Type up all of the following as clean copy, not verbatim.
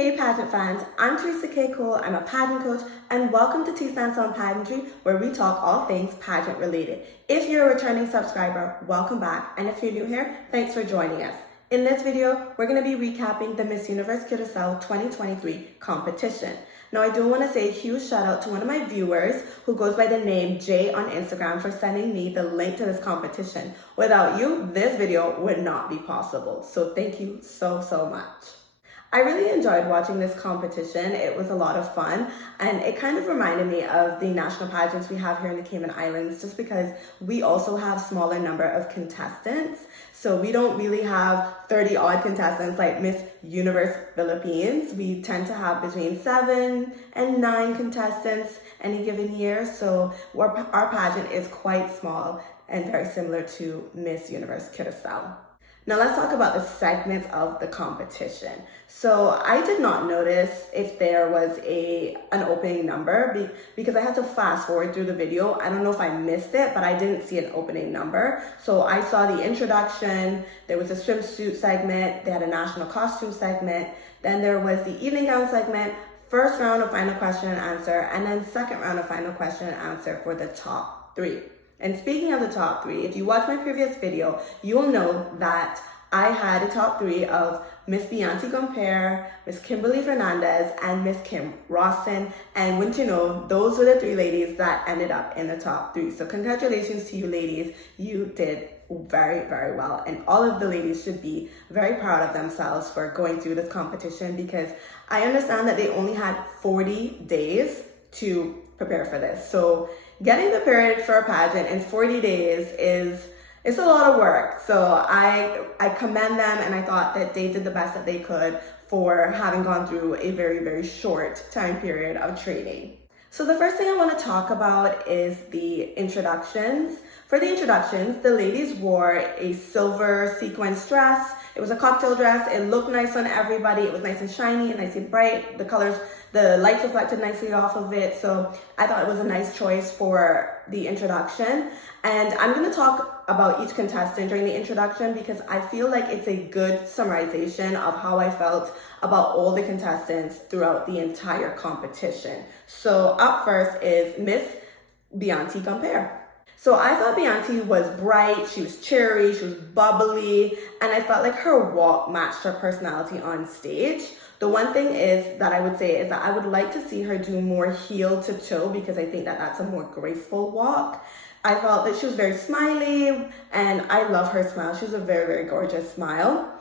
Hey pageant fans, I'm Theresa K. I'm a pageant coach, and welcome to T Stands on Pageantry, where we talk all things pageant related. If you're a returning subscriber, welcome back, and if you're new here, thanks for joining us. In this video, we're going to be recapping the Miss Universe Curacao 2023 competition. Now, I do want to say a huge shout out to one of my viewers who goes by the name Jay on Instagram for sending me the link to this competition. Without you, this video would not be possible. So thank you so much. I really enjoyed watching this competition. It was a lot of fun, and it kind of reminded me of the national pageants we have here in the Cayman Islands, just because we also have smaller number of contestants. So we don't really have 30 odd contestants like Miss Universe Philippines. We tend to have between 7 and 9 contestants any given year. So our pageant is quite small and very similar to Miss Universe Curacao. Now let's talk about the segments of the competition. So I did not notice if there was an opening number because I had to fast forward through the video. I don't know if I missed it, but I didn't see an opening number. So I saw the introduction, there was a swimsuit segment, they had a national costume segment, then there was the evening gown segment, first round of final question and answer, and then second round of final question and answer for the top 3. And speaking of the top 3, if you watch my previous video, you'll know that I had a top 3 of Miss Bianchi Compare, Miss Kimberly Fernandez, and Miss Kim Rawson. And wouldn't you know, those were the 3 ladies that ended up in the top 3. So congratulations to you ladies. You did very well. And all of the ladies should be very proud of themselves for going through this competition, because I understand that they only had 40 days to prepare for this. So getting prepared for a pageant in 40 days it's a lot of work. So I commend them, and I thought that they did the best that they could for having gone through a very short time period of training. So the first thing I want to talk about is the introductions. For the introductions, the ladies wore a silver sequence dress. It was a cocktail dress. It looked nice on everybody. It was nice and shiny and nice and bright. The colors, the lights reflected nicely off of it. So I thought it was a nice choice for the introduction. And I'm going to talk about each contestant during the introduction because I feel like it's a good summarization of how I felt about all the contestants throughout the entire competition. So up first is Miss Bianchi Compare. So I thought Bianchi was bright, she was cheery, she was bubbly, and I felt like her walk matched her personality on stage. The one thing is that I would say is that I would like to see her do more heel to toe, because I think that that's a more graceful walk. I felt that she was very smiley, and I love her smile. She has a very gorgeous smile.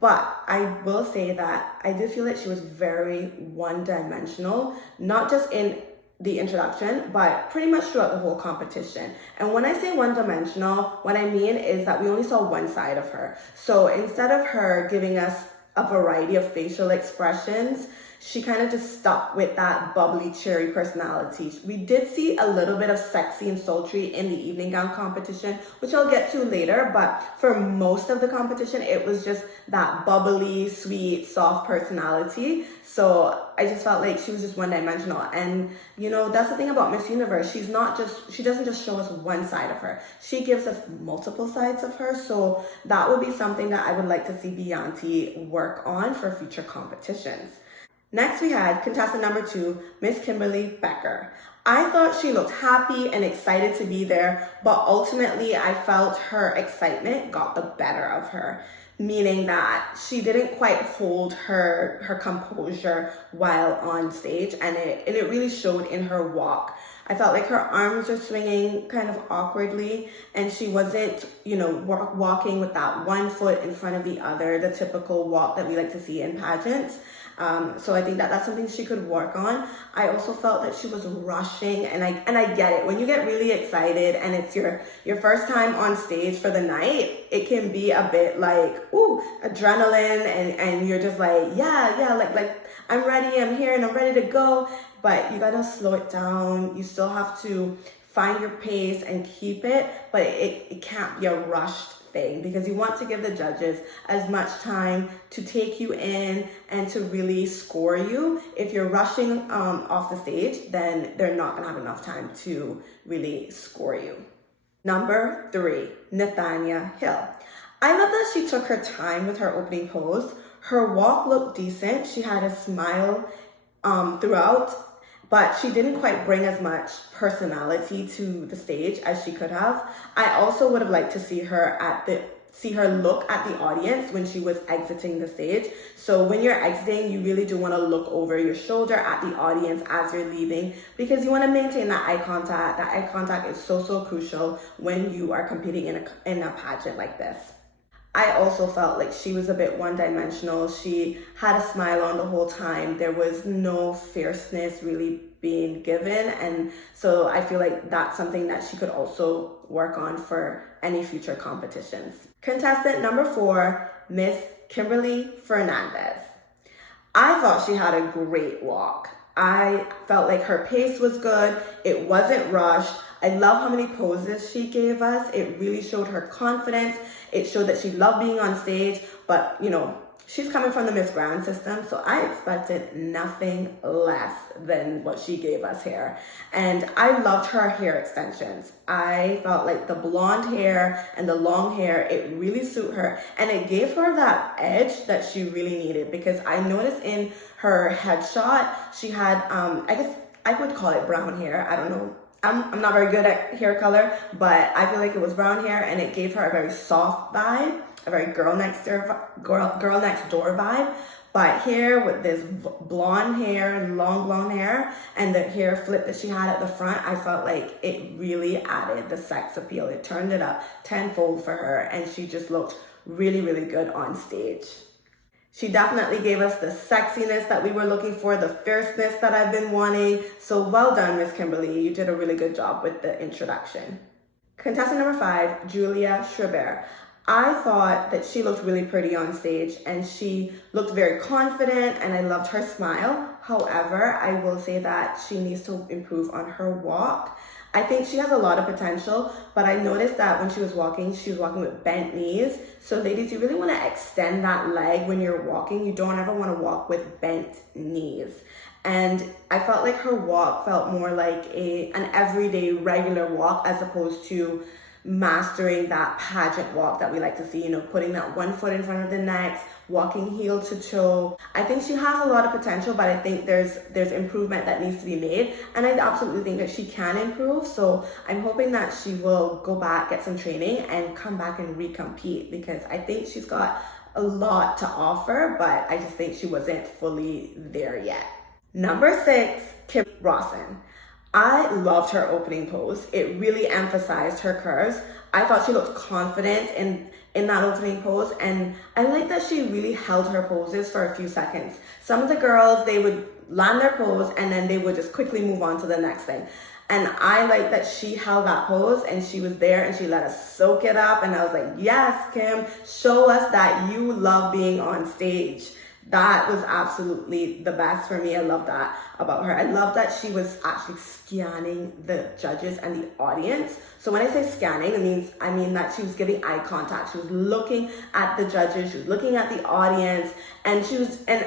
But I will say that I did feel that she was very one-dimensional, not just in the introduction, but pretty much throughout the whole competition. And when I say one-dimensional, what I mean is that we only saw one side of her. So instead of her giving us a variety of facial expressions, she kind of just stuck with that bubbly, cheery personality. We did see a little bit of sexy and sultry in the evening gown competition, which I'll get to later, but for most of the competition, it was just that bubbly, sweet, soft personality. So I just felt like she was just one-dimensional. And you know, that's the thing about Miss Universe. She doesn't just show us one side of her. She gives us multiple sides of her. So that would be something that I would like to see Bianchi work on for future competitions. Next, we had contestant number 2, Miss Kimberly Becker. I thought she looked happy and excited to be there, but ultimately I felt her excitement got the better of her, meaning that she didn't quite hold her composure while on stage, and it really showed in her walk. I felt like her arms were swinging kind of awkwardly, and she wasn't, walking with that one foot in front of the other, the typical walk that we like to see in pageants. So I think that that's something she could work on. I also felt that she was rushing, and I get it. When you get really excited and it's your first time on stage for the night, it can be a bit like, ooh, adrenaline, and you're just like, yeah, like I'm ready, I'm here, and I'm ready to go. But you gotta slow it down. You still have to find your pace and keep it, but it can't be a rushed thing, because you want to give the judges as much time to take you in and to really score you. If you're rushing off the stage, then they're not gonna have enough time to really score you. Number 3, Nathania Hill. I love that she took her time with her opening pose. Her walk looked decent. She had a smile throughout, but she didn't quite bring as much personality to the stage as she could have. I also would have liked to see her look at the audience when she was exiting the stage. So when you're exiting, you really do want to look over your shoulder at the audience as you're leaving, because you want to maintain that eye contact. That eye contact is so crucial when you are competing in a pageant like this. I also felt like she was a bit one-dimensional. She had a smile on the whole time. There was no fierceness really being given. And so I feel like that's something that she could also work on for any future competitions. Contestant number 4, Miss Kimberly Fernandez. I thought she had a great walk. I felt like her pace was good. It wasn't rushed. I love how many poses she gave us. It really showed her confidence. It showed that she loved being on stage, but you know, she's coming from the Miss Grand system, so I expected nothing less than what she gave us here. And I loved her hair extensions. I felt like the blonde hair and the long hair, it really suited her, and it gave her that edge that she really needed, because I noticed in her headshot, she had, I guess I would call it brown hair. I don't know. I'm not very good at hair color, but I feel like it was brown hair, and it gave her a very soft vibe, a very girl next door vibe. But here with this blonde hair, long blonde hair, and the hair flip that she had at the front, I felt like it really added the sex appeal. It turned it up tenfold for her, and she just looked really good on stage. She definitely gave us the sexiness that we were looking for, the fierceness that I've been wanting. So well done, Miss Kimberly. You did a really good job with the introduction. Contestant number 5, Julia Schreiber. I thought that she looked really pretty on stage, and she looked very confident, and I loved her smile. However, I will say that she needs to improve on her walk. I think she has a lot of potential, but I noticed that when she was walking with bent knees. So ladies, you really want to extend that leg when you're walking. You don't ever want to walk with bent knees. And I felt like her walk felt more like an everyday regular walk, as opposed to mastering that pageant walk that we like to see, you know, putting that one foot in front of the next, walking heel to toe. I think she has a lot of potential, but I think there's improvement that needs to be made, and I absolutely think that she can improve. So I'm hoping that she will go back, get some training, and come back and recompete, because I think she's got a lot to offer, but I just think she wasn't fully there yet. Number 6, Kim Rawson. I loved her opening pose. It really emphasized her curves. I thought she looked confident in that opening pose, and I like that she really held her poses for a few seconds. Some of the girls, they would land their pose and then they would just quickly move on to the next thing. And I like that she held that pose and she was there and she let us soak it up. And I was like, yes, Kim, show us that you love being on stage. That was absolutely the best for me. I love that about her. I love that she was actually scanning the judges and the audience. So when I say scanning, I mean that she was giving eye contact. She was looking at the judges, she was looking at the audience, and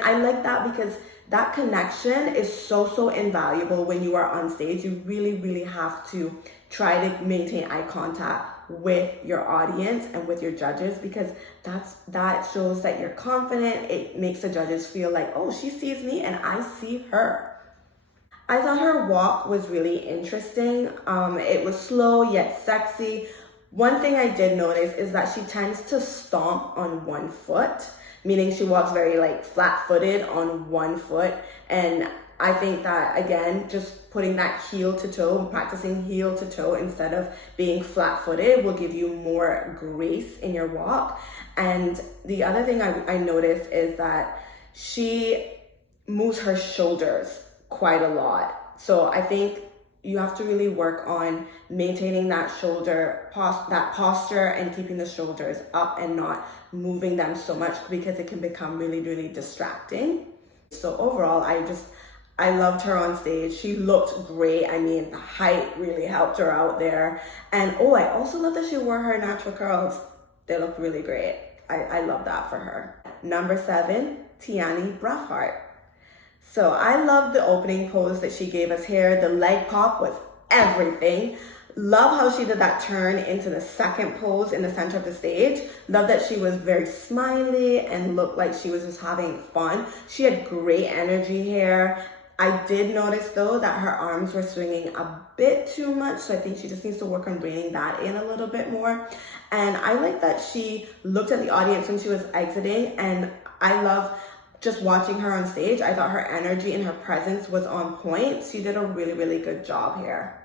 I like that, because that connection is so invaluable when you are on stage. You really have to try to maintain eye contact with your audience and with your judges, because that shows that you're confident. It makes the judges feel like, oh, she sees me and I see her. I thought her walk was really interesting. It was slow yet sexy. One thing I did notice is that she tends to stomp on one foot, meaning she walks very flat-footed on one foot. And I think that, again, just putting that heel to toe, practicing heel to toe instead of being flat-footed will give you more grace in your walk. And the other thing I noticed is that she moves her shoulders quite a lot. So I think you have to really work on maintaining that that posture and keeping the shoulders up and not moving them so much, because it can become really distracting. So overall, I loved her on stage. She looked great. I mean, the height really helped her out there. And I also love that she wore her natural curls. They look really great. I love that for her. Number 7, Tiani Braffhart. So I love the opening pose that she gave us here. The leg pop was everything. Love how she did that turn into the second pose in the center of the stage. Love that she was very smiley and looked like she was just having fun. She had great energy here. I did notice though that her arms were swinging a bit too much, so I think she just needs to work on bringing that in a little bit more. And I like that she looked at the audience when she was exiting, and I love just watching her on stage. I thought her energy and her presence was on point. She did a really, really good job here.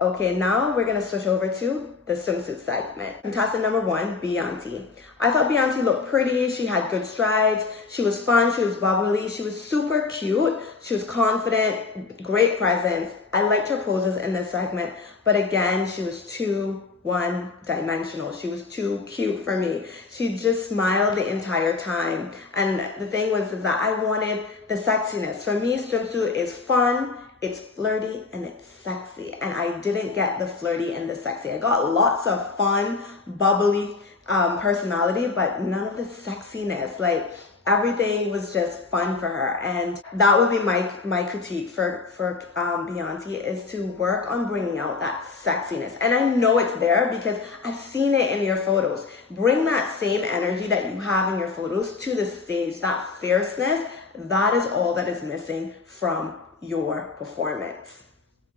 Okay, now we're gonna switch over to the swimsuit segment. Contestant number 1, Beyonce. I thought Beyonce looked pretty. She had good strides. She was fun. She was bubbly. She was super cute. She was confident, great presence. I liked her poses in this segment, but again, she was too one-dimensional. She was too cute for me. She just smiled the entire time. And the thing was is that I wanted the sexiness. For me, swimsuit is fun, it's flirty, and it's sexy. And I didn't get the flirty and the sexy. I got lots of fun, bubbly personality, but none of the sexiness. Like, everything was just fun for her. And that would be my critique for Beyonce, is to work on bringing out that sexiness. And I know it's there because I've seen it in your photos. Bring that same energy that you have in your photos to the stage, that fierceness. That is all that is missing from your performance.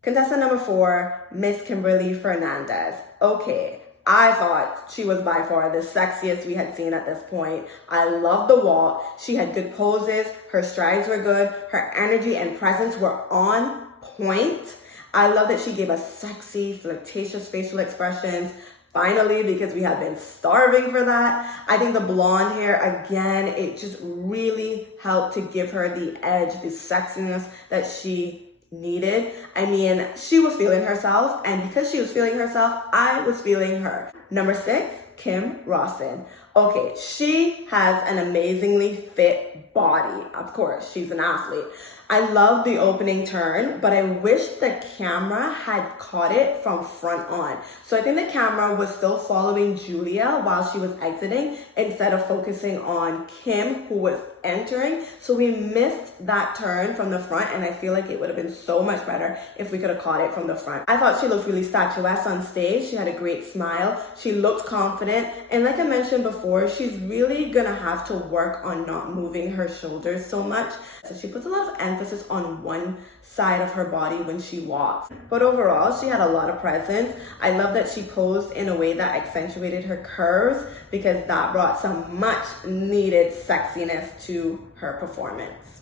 Contestant number 4, Miss Kimberly Fernandez. Okay, I thought she was by far the sexiest we had seen at this point. I loved the walk. She had good poses. Her strides were good. Her energy and presence were on point. I love that she gave us sexy, flirtatious facial expressions. Finally, because we had been starving for that. I think the blonde hair, again, it just really helped to give her the edge, the sexiness that she needed. I mean, she was feeling herself, and because she was feeling herself, I was feeling her. Number 6, Kim Rawson. Okay, she has an amazingly fit body. Of course, she's an athlete. I love the opening turn, but I wish the camera had caught it from front on. So I think the camera was still following Julia while she was exiting instead of focusing on Kim, who was entering. So we missed that turn from the front, and I feel like it would have been so much better if we could have caught it from the front. I thought she looked really statuesque on stage. She had a great smile. She looked confident. And like I mentioned before, she's really gonna have to work on not moving her shoulders so much. So she puts a lot of emphasis on one side of her body when she walks. But overall, she had a lot of presence. I love that she posed in a way that accentuated her curves, because that brought some much needed sexiness to her performance.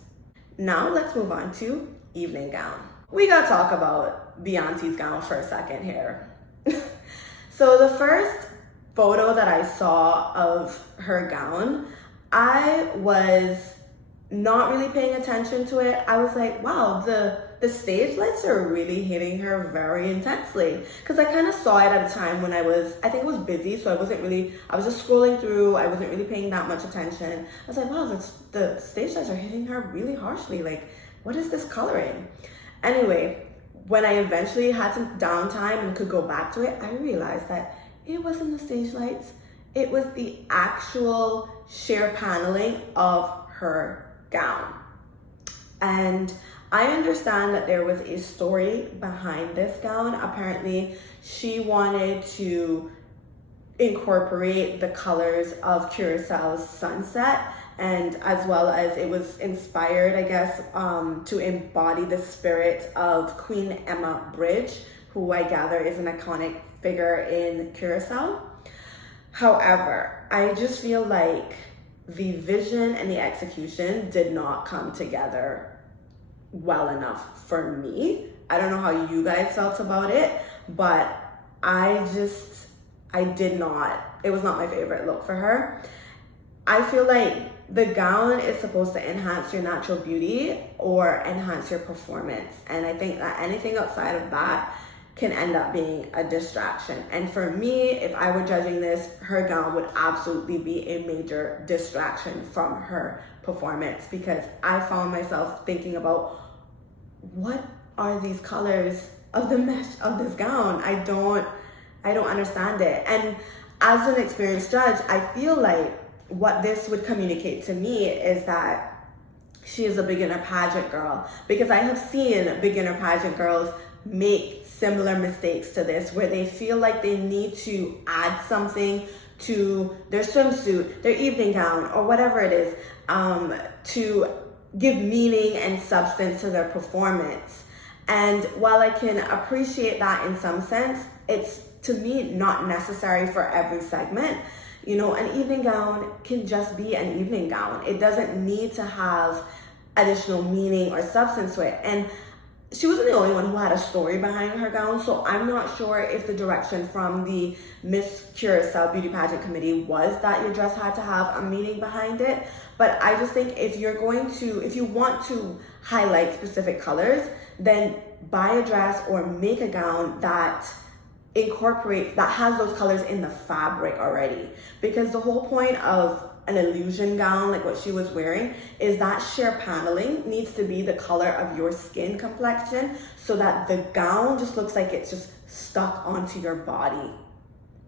Now let's move on to evening gown. We gotta talk about Beyonce's gown for a second here. So the first photo that I saw of her gown, I was not really paying attention to it. I was like, wow, the stage lights are really hitting her very intensely. Because I kind of saw it at a time when I think it was busy, so I was just scrolling through, I wasn't really paying that much attention. I was like, wow, the stage lights are hitting her really harshly. Like, what is this coloring? Anyway, when I eventually had some downtime and could go back to it, I realized that it wasn't the stage lights. It was the actual sheer paneling of her gown. And I understand that there was a story behind this gown. Apparently, she wanted to incorporate the colors of Curaçao's sunset, and as well as it was inspired, I guess, to embody the spirit of Queen Emma Bridge, who I gather is an iconic figure in Curaçao. However, I just feel like the vision and the execution did not come together well enough for me. I don't know how you guys felt about it, but it was not my favorite look for her. I feel like the gown is supposed to enhance your natural beauty or enhance your performance. And I think that anything outside of that can end up being a distraction. And for me, if I were judging this, her gown would absolutely be a major distraction from her performance, because I found myself thinking about, what are these colors of the mesh of this gown? I don't understand it. And as an experienced judge, I feel like what this would communicate to me is that she is a beginner pageant girl, because I have seen beginner pageant girls make similar mistakes to this, where they feel like they need to add something to their swimsuit, their evening gown, or whatever it is, to give meaning and substance to their performance. And while I can appreciate that in some sense, it's, to me, not necessary for every segment. You know, an evening gown can just be an evening gown. It doesn't need to have additional meaning or substance to it. And she wasn't the only one who had a story behind her gown, so I'm not sure if the direction from the Miss Curaçao Beauty Pageant Committee was that your dress had to have a meaning behind it. But I just think if you want to highlight specific colors, then buy a dress or make a gown that has those colors in the fabric already. Because the whole point of an illusion gown, like what she was wearing, is that sheer paneling needs to be the color of your skin complexion, so that the gown just looks like it's just stuck onto your body.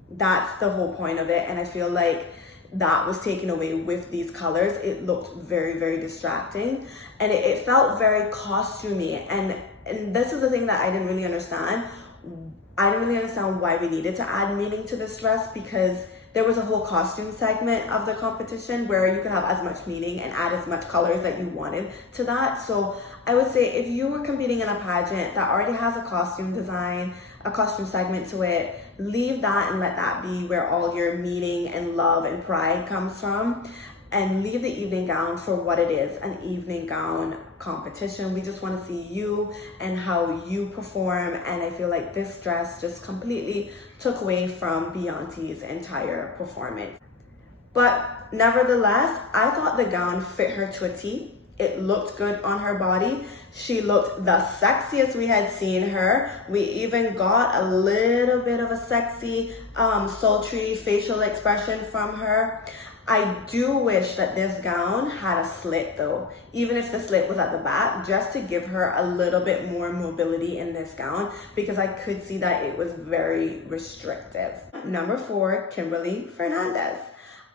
That's the whole point of it. And I feel like that was taken away with these colors. It looked very, very distracting, and it felt very costumey. And this is the thing that I didn't really understand. I didn't really understand why we needed to add meaning to this dress, because there was a whole costume segment of the competition where you could have as much meaning and add as much colors that you wanted to that. So I would say if you were competing in a pageant that already has a costume design, a costume segment to it, leave that and let that be where all your meaning and love and pride comes from. And leave the evening gown for what it is, an evening gown competition. We just want to see you and how you perform. And I feel like this dress just completely took away from Beyonce's entire performance. But nevertheless, I thought the gown fit her to a T. It looked good on her body. She looked the sexiest we had seen her. We even got a little bit of a sexy, sultry facial expression from her. I do wish that this gown had a slit though, even if the slit was at the back, just to give her a little bit more mobility in this gown, because I could see that it was very restrictive. Number 4, Kimberly Fernandez.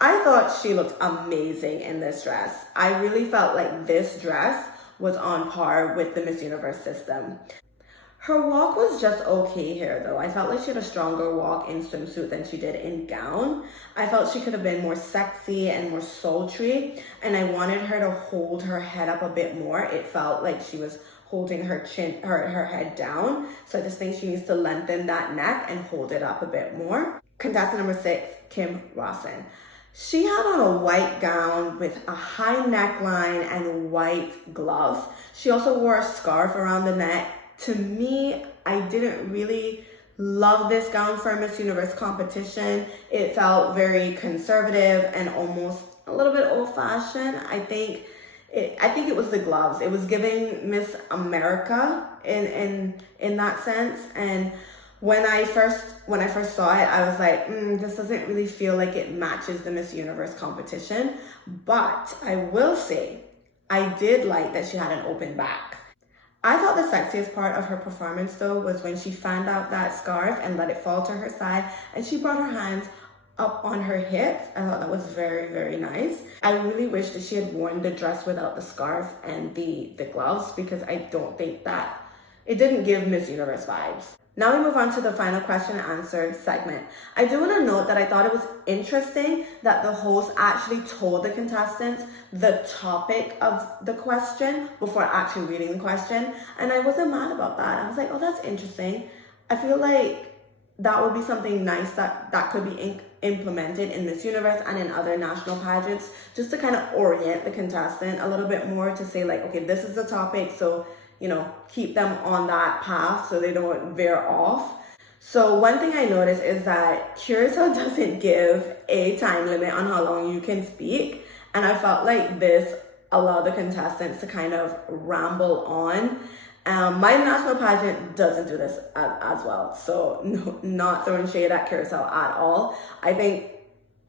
I thought she looked amazing in this dress. I really felt like this dress was on par with the Miss Universe system. Her walk was just okay here though. I felt like she had a stronger walk in swimsuit than she did in gown. I felt she could have been more sexy and more sultry, and I wanted her to hold her head up a bit more. It felt like she was holding her head down. So I just think she needs to lengthen that neck and hold it up a bit more. Contestant number 6, Kim Rawson. She had on a white gown with a high neckline and white gloves. She also wore a scarf around the neck. To me, I didn't really love this gown for a Miss Universe competition. It felt very conservative and almost a little bit old-fashioned. I think it was the gloves. It was giving Miss America in that sense. And when I first saw it, I was like, this doesn't really feel like it matches the Miss Universe competition. But I will say, I did like that she had an open back. I thought the sexiest part of her performance though was when she fanned out that scarf and let it fall to her side, and she brought her hands up on her hips. I thought that was very, very nice. I really wish that she had worn the dress without the scarf and the gloves, because I don't think that it didn't give Miss Universe vibes. Now we move on to the final question and answer segment. I do want to note that I thought it was interesting that the host actually told the contestants the topic of the question before actually reading the question. And I wasn't mad about that. I was like, oh, that's interesting. I feel like that would be something nice that could be implemented in Miss Universe and in other national pageants, just to kind of orient the contestant a little bit more, to say like, okay, this is the topic, so keep them on that path so they don't veer off. So one thing I noticed is that Curaçao doesn't give a time limit on how long you can speak. And I felt like this allowed the contestants to kind of ramble on. My national pageant doesn't do this as well. So no, not throwing shade at Curaçao at all. I think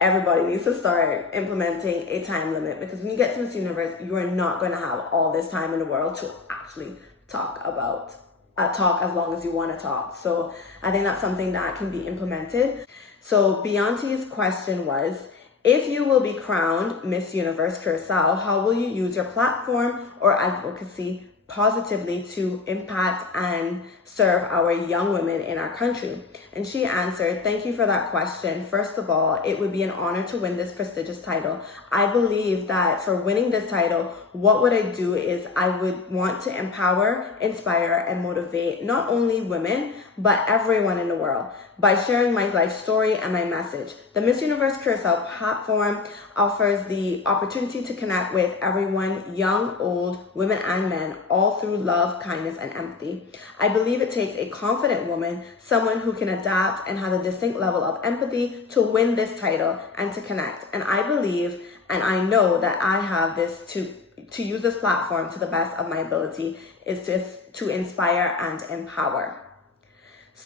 everybody needs to start implementing a time limit, because when you get to Miss Universe, you are not going to have all this time in the world to actually talk as long as you want to talk. So I think that's something that can be implemented. So Beyonce's question was, if you will be crowned Miss Universe Curacao, how will you use your platform or advocacy positively to impact and serve our young women in our country? And she answered, thank you for that question. First of all, it would be an honor to win this prestigious title. I believe that for winning this title, what would I do is I would want to empower, inspire, and motivate not only women, but everyone in the world by sharing my life story and my message. The Miss Universe Curacao platform offers the opportunity to connect with everyone, young, old, women, and men, all through love, kindness, and empathy. I believe it takes a confident woman, someone who can adapt and has a distinct level of empathy to win this title and to connect. And I believe and I know that I have this to use this platform to the best of my ability is to inspire and empower.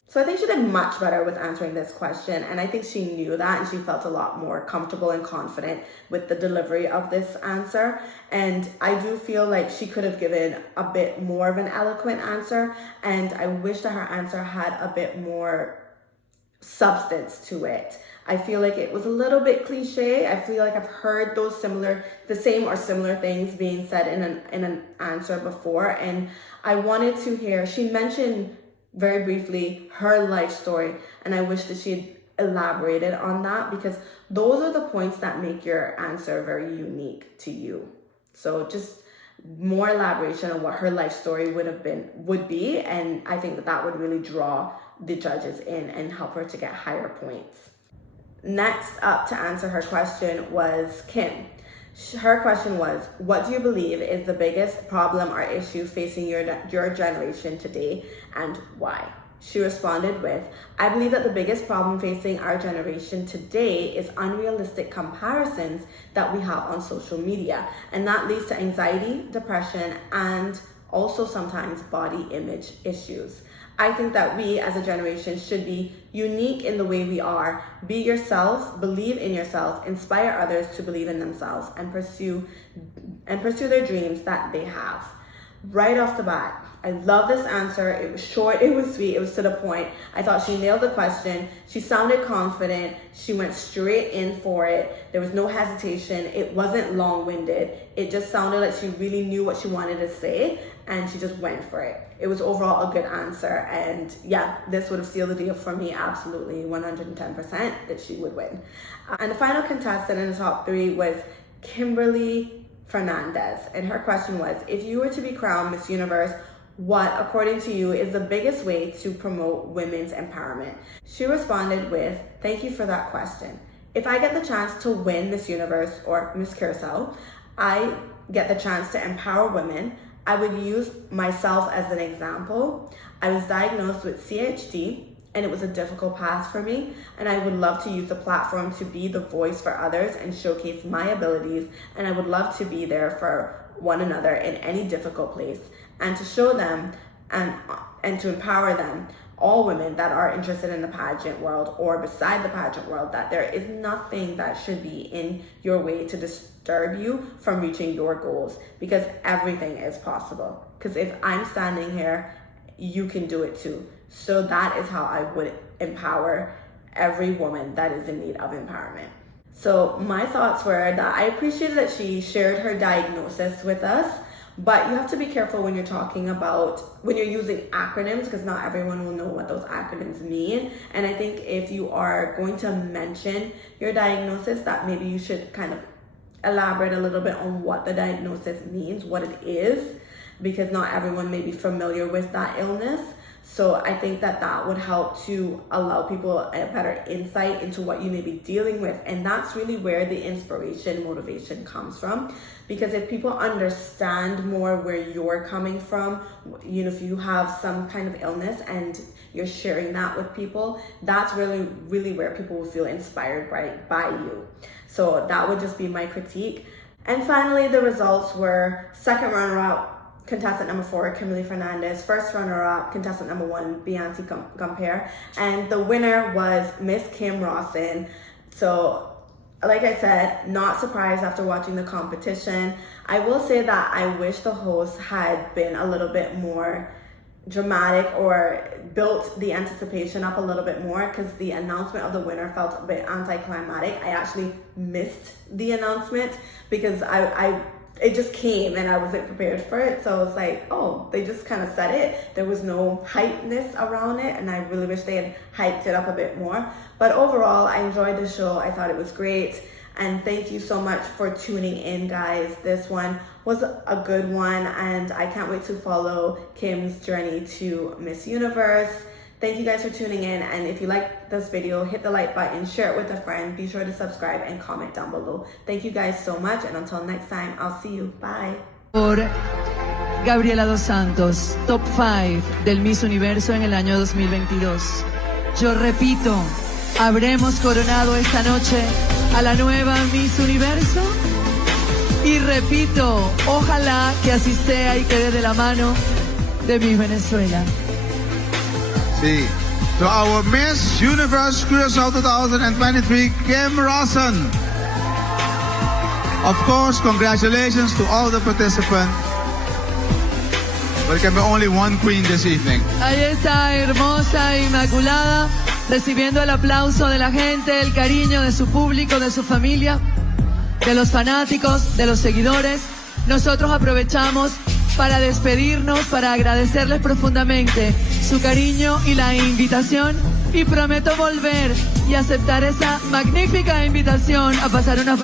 So I think she did much better with answering this question, and I think she knew that, and she felt a lot more comfortable and confident with the delivery of this answer. And I do feel like she could have given a bit more of an eloquent answer, and I wish that her answer had a bit more substance to it. I feel like it was a little bit cliche. I feel like I've heard the same or similar things being said in an answer before, and I wanted to hear, she mentioned very briefly her life story, and I wish that she had elaborated on that, because those are the points that make your answer very unique to you. So just more elaboration on what her life story would be, and I think that would really draw the judges in and help her to get higher points. Next up to answer her question was Kim. Her question was, what do you believe is the biggest problem or issue facing your generation today, and why? She responded with, I believe that the biggest problem facing our generation today is unrealistic comparisons that we have on social media, and that leads to anxiety, depression, and also sometimes body image issues. I think that we as a generation should be unique in the way we are. Be yourself, believe in yourself, inspire others to believe in themselves, and pursue their dreams that they have. Right off the bat, I love this answer. It was short, it was sweet, it was to the point. I thought she nailed the question. She sounded confident. She went straight in for it. There was no hesitation. It wasn't long-winded. It just sounded like she really knew what she wanted to say, and she just went for it. It was overall a good answer, and yeah, this would have sealed the deal for me, absolutely, 110% that she would win. And the final contestant in the top three was Kimberly Fernandez, and her question was, if you were to be crowned Miss Universe, what, according to you, is the biggest way to promote women's empowerment? She responded with, thank you for that question. If I get the chance to win Miss Universe or Miss Curaçao, I get the chance to empower women. I would use myself as an example. I was diagnosed with CHD, and it was a difficult path for me, and I would love to use the platform to be the voice for others and showcase my abilities, and I would love to be there for one another in any difficult place, and to show them and to empower them, all women that are interested in the pageant world or beside the pageant world, that there is nothing that should be in your way to disturb you from reaching your goals, because everything is possible. Because if I'm standing here, you can do it too. So that is how I would empower every woman that is in need of empowerment. So my thoughts were that I appreciated that she shared her diagnosis with us, but you have to be careful when you're using acronyms, because not everyone will know what those acronyms mean. And I think if you are going to mention your diagnosis, that maybe you should kind of elaborate a little bit on what the diagnosis means, what it is, because not everyone may be familiar with that illness. So I think that would help to allow people a better insight into what you may be dealing with. And that's really where the inspiration, motivation comes from. Because if people understand more where you're coming from, if you have some kind of illness and you're sharing that with people, that's really, really where people will feel inspired by you. So that would just be my critique. And finally, the results were second runner-up, contestant number 4, Kimberly Fernandez. First runner-up, contestant number 1, Bianchi Compare. And the winner was Miss Kim Rawson. So, like I said, not surprised after watching the competition. I will say that I wish the host had been a little bit more dramatic or built the anticipation up a little bit more, because the announcement of the winner felt a bit anticlimactic. I actually missed the announcement because I it just came and I wasn't prepared for it. So it's like, oh, they just kind of said it. There was no hypeness around it, and I really wish they had hyped it up a bit more. But overall, I enjoyed the show. I thought it was great. And thank you so much for tuning in, guys. This one was a good one, and I can't wait to follow Kim's journey to Miss Universe. Thank you guys for tuning in, and if you like this video, hit the like button, share it with a friend, be sure to subscribe and comment down below. Thank you guys so much, and until next time, I'll see you. Bye. Por Gabriela Dos Santos, top 5 del Miss Universo en el año 2022. Yo repito, habremos coronado esta noche a la nueva Miss Universo. Y repito, ojalá que así sea y quede de la mano de Miss Venezuela. Sí. To our Miss Universe Curacao 2023, Kim Rawson. Of course, congratulations to all the participants. There can be only one queen this evening. Ahí está, hermosa, inmaculada, recibiendo el aplauso de la gente, el cariño de su público, de su familia, de los fanáticos, de los seguidores. Nosotros aprovechamos para despedirnos, para agradecerles profundamente su cariño y la invitación, y prometo volver y aceptar esa magnífica invitación a pasar una